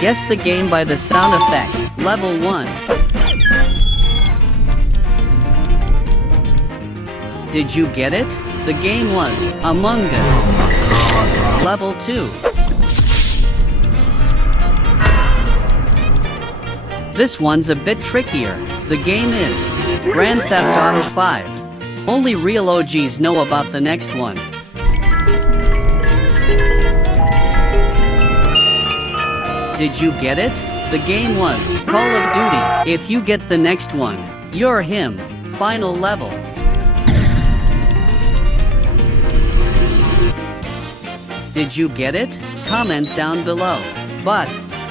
Guess the game by the sound effects. Level 1. Did you get it? The game was Among Us. Level 2. This one's a bit trickier. The game is Grand Theft Auto 5. Only real OGs know about the next one. Did you get it? The game was Call of Duty. If you get the next one, you're him. Final level. Did you get it? Comment down below. But